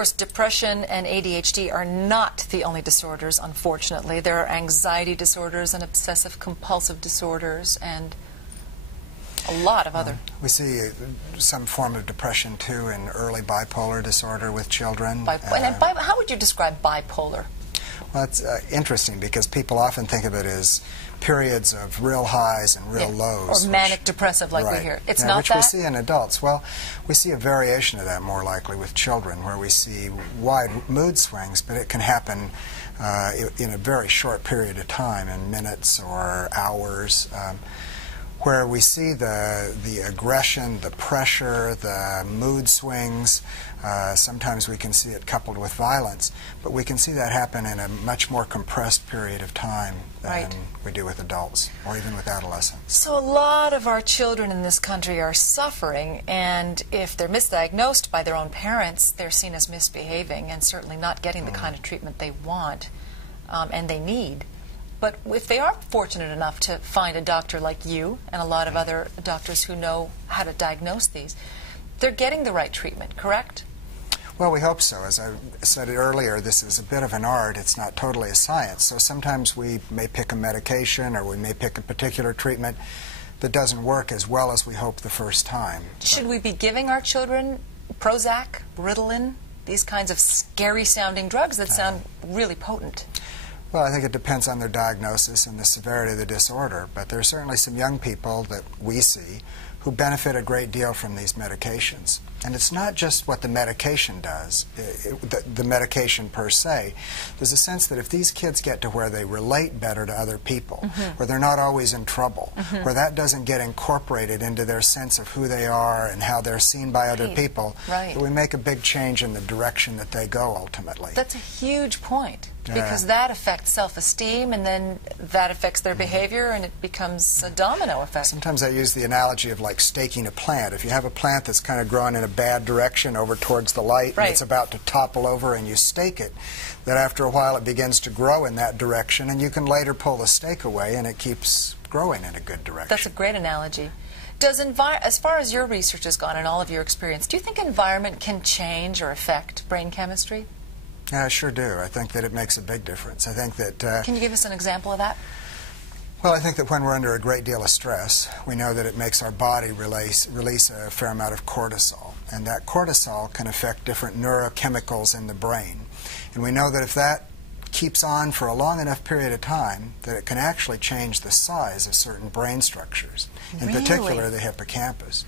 course, depression and ADHD are not the only disorders, unfortunately. There are anxiety disorders and obsessive-compulsive disorders and a lot of other. We see some form of depression, too, in early bipolar disorder with children. How would you describe bipolar? Well, it's interesting because people often think of it as periods of real highs and real lows. Or manic depressive, like we hear. It's not which that? We see in adults. Well, we see a variation of that more likely with children, where we see wide mood swings, but it can happen in a very short period of time, in minutes or hours, where we see the aggression, the pressure, the mood swings. Sometimes we can see it coupled with violence, but we can see that happen in a much more compressed period of time than we do with adults or even with adolescents. So a lot of our children in this country are suffering, and if they're misdiagnosed by their own parents, they're seen as misbehaving and certainly not getting the kind of treatment they want and they need. But if they are fortunate enough to find a doctor like you and a lot of other doctors who know how to diagnose these, they're getting the right treatment, correct? Well, we hope so. As I said earlier, this is a bit of an art. It's not totally a science. So sometimes we may pick a medication or we may pick a particular treatment that doesn't work as well as we hope the first time. Should we be giving our children Prozac, Ritalin, these kinds of scary-sounding drugs that sound really potent? Well, I think it depends on their diagnosis and the severity of the disorder, but there are certainly some young people that we see who benefit a great deal from these medications. And it's not just what the medication does, the medication per se. There's a sense that if these kids get to where they relate better to other people, where they're not always in trouble, where that doesn't get incorporated into their sense of who they are and how they're seen by other people, that we make a big change in the direction that they go ultimately. That's a huge point, because that affects self-esteem, and then that affects their behavior, and it becomes a domino effect. Sometimes I use the analogy of like staking a plant. If you have a plant that's kind of growing in a bad direction over towards the light, and it's about to topple over, and you stake it, that after a while it begins to grow in that direction, and you can later pull the stake away and it keeps growing in a good direction. That's a great analogy. As far as your research has gone and all of your experience, do you think environment can change or affect brain chemistry? Yeah, I sure do. I think that it makes a big difference. I think that... Can you give us an example of that? Well, I think that when we're under a great deal of stress, we know that it makes our body release a fair amount of cortisol. And that cortisol can affect different neurochemicals in the brain. And we know that if that keeps on for a long enough period of time, that it can actually change the size of certain brain structures, in particular the hippocampus.